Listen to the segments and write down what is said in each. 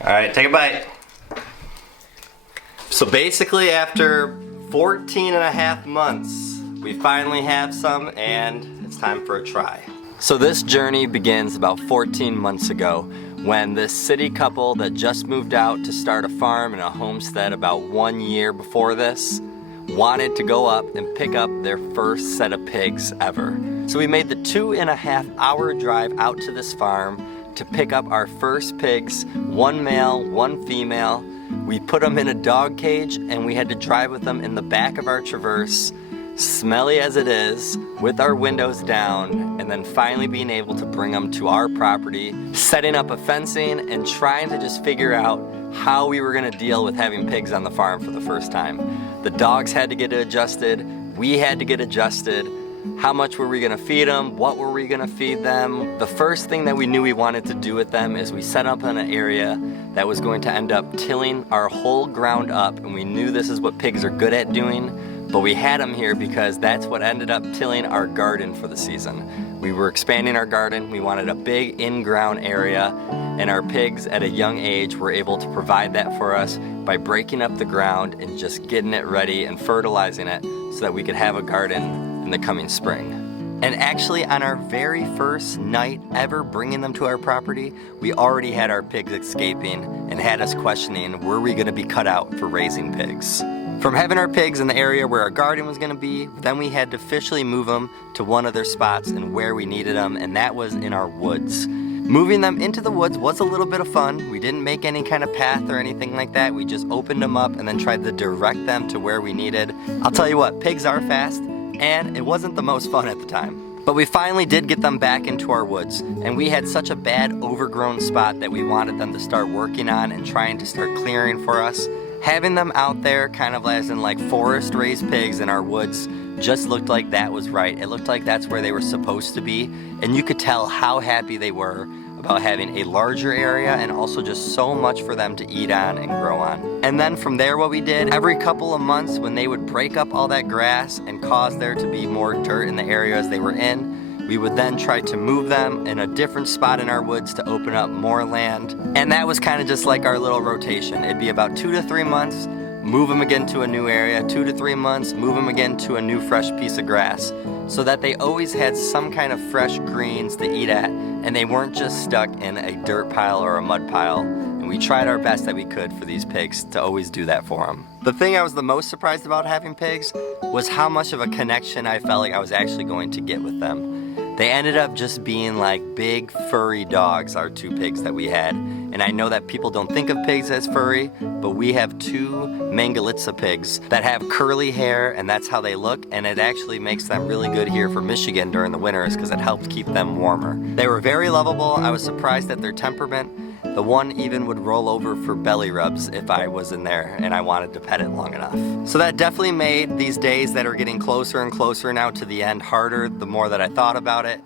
Alright, take a bite. So basically after 14 and a half months, we finally have some and it's time for a try. So this journey begins about 14 months ago when this city couple that just moved out to start a farm and a homestead about 1 year before this wanted to go up and pick up their first set of pigs ever. So we made the 2.5 hour drive out to this farm to pick up our first pigs, one male, one female. We put them in a dog cage and we had to drive with them in the back of our Traverse, smelly as it is, with our windows down, and then finally being able to bring them to our property, setting up a fencing and trying to just figure out how we were gonna deal with having pigs on the farm for the first time. The dogs had to get adjusted, we had to get adjusted. How much were we gonna feed them? What were we gonna feed them? The first thing that we knew we wanted to do with them is we set up in an area that was going to end up tilling our whole ground up, and we knew this is what pigs are good at doing, but we had them here because that's what ended up tilling our garden for the season. We were expanding our garden, we wanted a big in-ground area, and our pigs at a young age were able to provide that for us by breaking up the ground and just getting it ready and fertilizing it so that we could have a garden in the coming spring. And actually on our very first night ever bringing them to our property, we already had our pigs escaping and had us questioning, were we gonna be cut out for raising pigs? From having our pigs in the area where our garden was gonna be, then we had to officially move them to one of their spots and where we needed them, and that was in our woods. Moving them into the woods was a little bit of fun. We didn't make any kind of path or anything like that. We just opened them up and then tried to direct them to where we needed. I'll tell you what, pigs are fast, and it wasn't the most fun at the time. But we finally did get them back into our woods, and we had such a bad overgrown spot that we wanted them to start working on and trying to start clearing for us. Having them out there kind of as in like forest raised pigs in our woods just looked like that was right. It looked like that's where they were supposed to be, and you could tell how happy they were about having a larger area and also just so much for them to eat on and grow on. And then from there what we did, every couple of months when they would break up all that grass and cause there to be more dirt in the areas they were in, we would then try to move them in a different spot in our woods to open up more land. And that was kind of just like our little rotation. It'd be about 2 to 3 months, move them again to a new area, 2 to 3 months, move them again to a new fresh piece of grass, so that they always had some kind of fresh greens to eat at, and they weren't just stuck in a dirt pile or a mud pile. And we tried our best that we could for these pigs to always do that for them. The thing I was the most surprised about having pigs was how much of a connection I felt like I was actually going to get with them. They ended up just being like big furry dogs, our 2 pigs that we had. And I know that people don't think of pigs as furry, but we have 2 Mangalitsa pigs that have curly hair, and that's how they look, and it actually makes them really good here for Michigan during the winters because it helps keep them warmer. They were very lovable. I was surprised at their temperament. The one even would roll over for belly rubs if I was in there and I wanted to pet it long enough. So that definitely made these days that are getting closer and closer now to the end harder the more that I thought about it,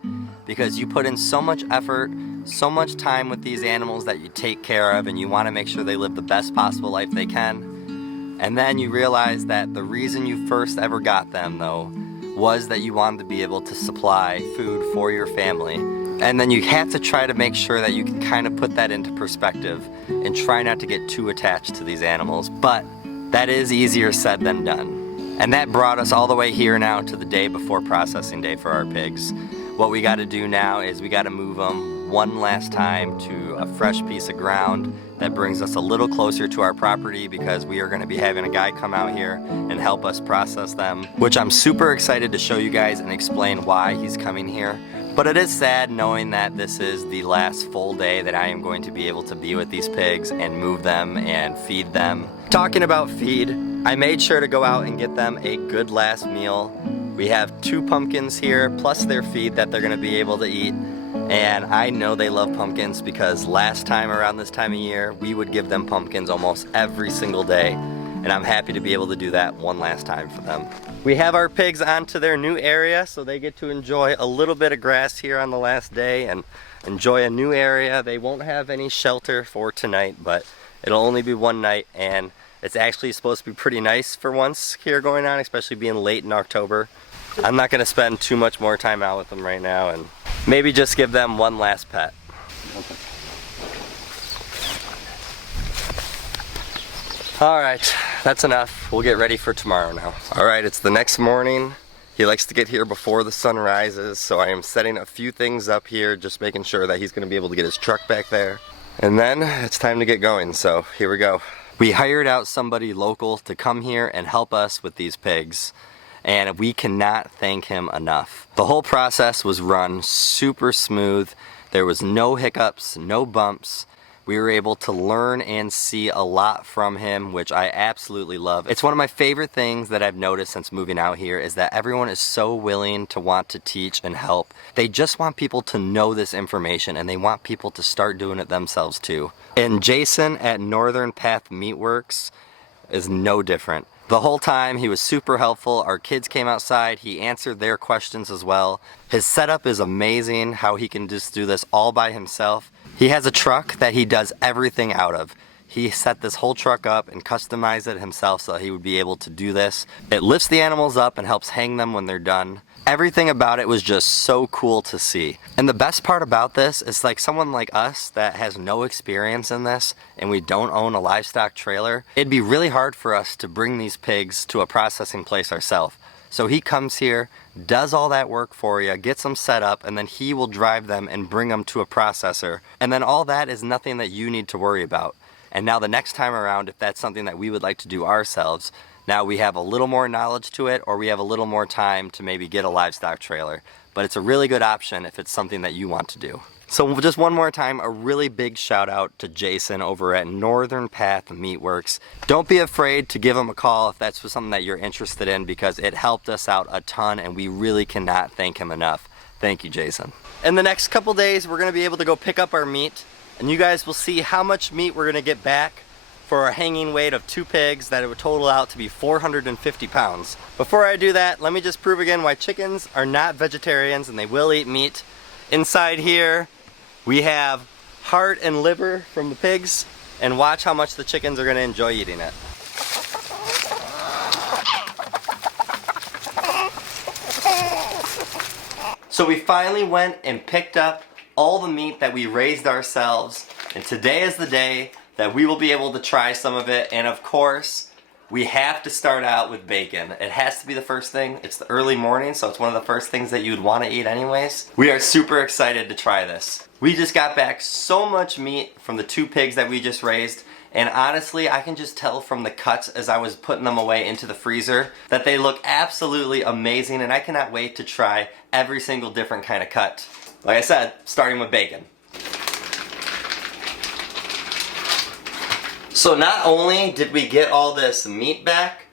because you put in so much effort, so much time with these animals that you take care of, and you want to make sure they live the best possible life they can. And then you realize that the reason you first ever got them though was that you wanted to be able to supply food for your family. And then you have to try to make sure that you can kind of put that into perspective and try not to get too attached to these animals. But that is easier said than done. And that brought us all the way here now to the day before processing day for our pigs. What we got to do now is we got to move them one last time to a fresh piece of ground that brings us a little closer to our property, because we are going to be having a guy come out here and help us process them, which I'm super excited to show you guys and explain why he's coming here. But it is sad knowing that this is the last full day that I am going to be able to be with these pigs and move them and feed them. Talking about feed, I made sure to go out and get them a good last meal. We have 2 pumpkins here, plus their feed that they're gonna be able to eat. And I know they love pumpkins because last time around this time of year, we would give them pumpkins almost every single day. And I'm happy to be able to do that one last time for them. We have our pigs onto their new area, so they get to enjoy a little bit of grass here on the last day and enjoy a new area. They won't have any shelter for tonight, but it'll only be one night, and it's actually supposed to be pretty nice for once here going on, especially being late in October. I'm not gonna spend too much more time out with them right now, and maybe just give them one last pet. All right, that's enough. We'll get ready for tomorrow now. All right, it's the next morning. He likes to get here before the sun rises, so I am setting a few things up here, just making sure that he's gonna be able to get his truck back there. And then it's time to get going, so here we go. We hired out somebody local to come here and help us with these pigs, and we cannot thank him enough. The whole process was run super smooth. There was no hiccups, no bumps. We were able to learn and see a lot from him, which I absolutely love. It's one of my favorite things that I've noticed since moving out here is that everyone is so willing to want to teach and help. They just want people to know this information and they want people to start doing it themselves too. And Jason at Northern Path Meatworks is no different. The whole time he was super helpful. Our kids came outside, he answered their questions as well. His setup is amazing, how he can just do this all by himself. He has a truck that he does everything out of. He set this whole truck up and customized it himself so he would be able to do this. It lifts the animals up and helps hang them when they're done. Everything about it was just so cool to see. And the best part about this is like someone like us that has no experience in this and we don't own a livestock trailer, it'd be really hard for us to bring these pigs to a processing place ourselves. So he comes here, does all that work for you, gets them set up, and then he will drive them and bring them to a processor. And then all that is nothing that you need to worry about. And now the next time around, if that's something that we would like to do ourselves, now we have a little more knowledge to it, or we have a little more time to maybe get a livestock trailer. But it's a really good option if it's something that you want to do. So just one more time, a really big shout out to Jason over at Northern Path Meatworks. Don't be afraid to give him a call if that's something that you're interested in, because it helped us out a ton and we really cannot thank him enough. Thank you, Jason. In the next couple days, we're gonna be able to go pick up our meat and you guys will see how much meat we're gonna get back for a hanging weight of 2 pigs that it would total out to be 450 pounds. Before I do that, let me just prove again why chickens are not vegetarians and they will eat meat. Inside here, we have heart and liver from the pigs, and watch how much the chickens are gonna enjoy eating it. So we finally went and picked up all the meat that we raised ourselves, and today is the day that we will be able to try some of it. And of course, we have to start out with bacon. It has to be the first thing. It's the early morning, so it's one of the first things that you'd want to eat anyways. We are super excited to try this. We just got back so much meat from the 2 pigs that we just raised, and honestly, I can just tell from the cuts as I was putting them away into the freezer that they look absolutely amazing, and I cannot wait to try every single different kind of cut. Like I said, starting with bacon. So not only did we get all this meat back,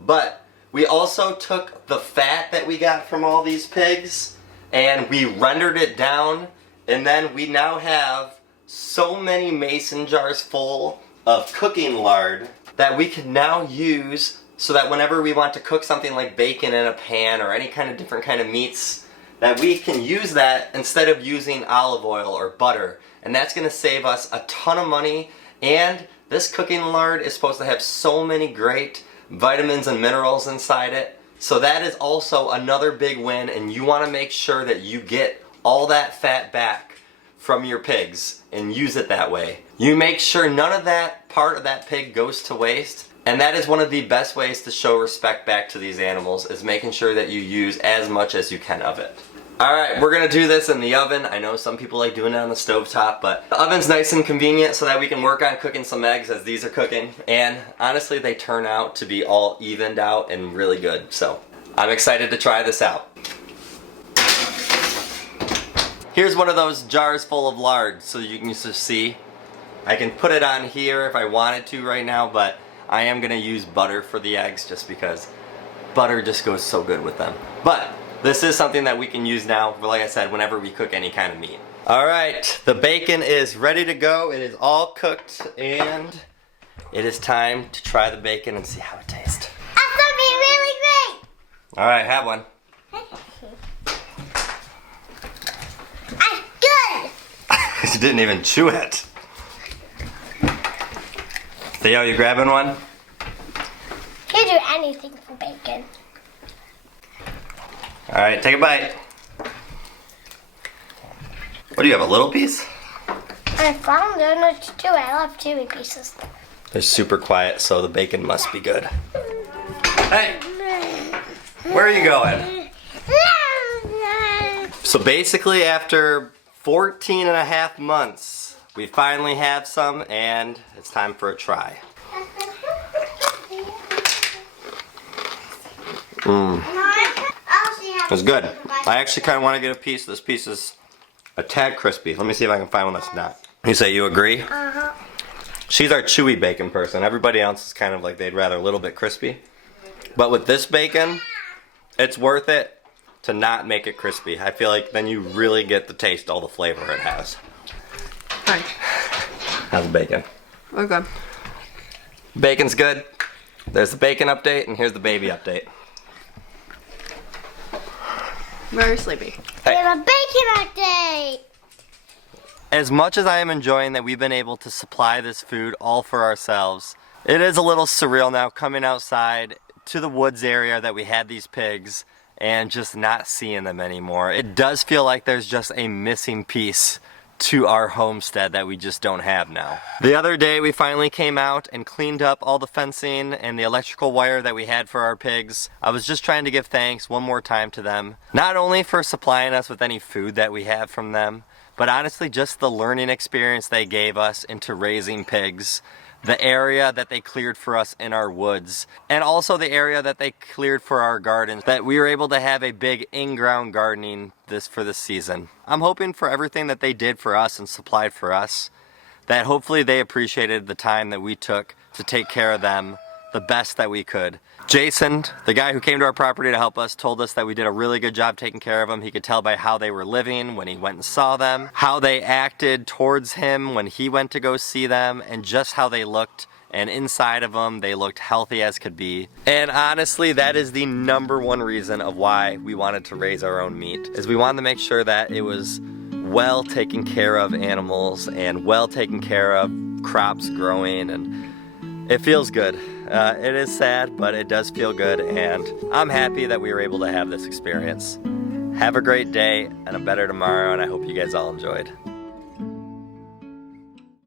but we also took the fat that we got from all these pigs and we rendered it down, and then we now have so many mason jars full of cooking lard that we can now use so that whenever we want to cook something like bacon in a pan or any kind of different kind of meats, that we can use that instead of using olive oil or butter. And that's going to save us a ton of money, and this cooking lard is supposed to have so many great vitamins and minerals inside it. So that is also another big win, and you want to make sure that you get all that fat back from your pigs and use it that way. You make sure none of that part of that pig goes to waste, and that is one of the best ways to show respect back to these animals, is making sure that you use as much as you can of it. Alright, we're gonna do this in the oven. I know some people like doing it on the stovetop, but the oven's nice and convenient so that we can work on cooking some eggs as these are cooking. And honestly, they turn out to be all evened out and really good. So I'm excited to try this out. Here's one of those jars full of lard so you can just see. I can put it on here if I wanted to right now, but I am gonna use butter for the eggs just because butter just goes so good with them. But this is something that we can use now, like I said, whenever we cook any kind of meat. Alright, the bacon is ready to go. It is all cooked, and it is time to try the bacon and see how it tastes. That's gonna be really great! Alright, have one. That's good! You didn't even chew it. Theo, you grabbing one? He'll do anything for bacon. Alright, take a bite. What do you have, a little piece? I found donuts too. I love chewy pieces. They're super quiet, so the bacon must be good. Hey! Where are you going? So basically after 14 and a half months, we finally have some and it's time for a try. It's good. I actually kind of want to get a piece. This piece is a tad crispy. Let me see if I can find one that's not. You say you agree? Uh-huh. She's our chewy bacon person. Everybody else is kind of like they'd rather a little bit crispy. But with this bacon, it's worth it to not make it crispy. I feel like then you really get the taste, all the flavor it has. Hi. How's the bacon? Okay. Bacon's good. There's the bacon update, and here's the baby update. Very sleepy. There's a bacon update. As much as I am enjoying that we've been able to supply this food all for ourselves, it is a little surreal now coming outside to the woods area that we had these pigs and just not seeing them anymore. It does feel like there's just a missing piece to our homestead that we just don't have now. The other day we finally came out and cleaned up all the fencing and the electrical wire that we had for our pigs. I was just trying to give thanks one more time to them, not only for supplying us with any food that we have from them, but honestly just the learning experience they gave us into raising pigs, the area that they cleared for us in our woods, and also the area that they cleared for our gardens, that we were able to have a big in-ground gardening for this season. I'm hoping for everything that they did for us and supplied for us, that hopefully they appreciated the time that we took to take care of them the best that we could. Jason, the guy who came to our property to help us, told us that we did a really good job taking care of them. He could tell by how they were living when he went and saw them, how they acted towards him when he went to go see them, and just how they looked. And inside of them, they looked healthy as could be. And honestly, that is the #1 reason of why we wanted to raise our own meat, is we wanted to make sure that it was well taken care of animals and well taken care of crops growing, and it feels good. It is sad, but it does feel good, and I'm happy that we were able to have this experience. Have a great day and a better tomorrow, and I hope you guys all enjoyed.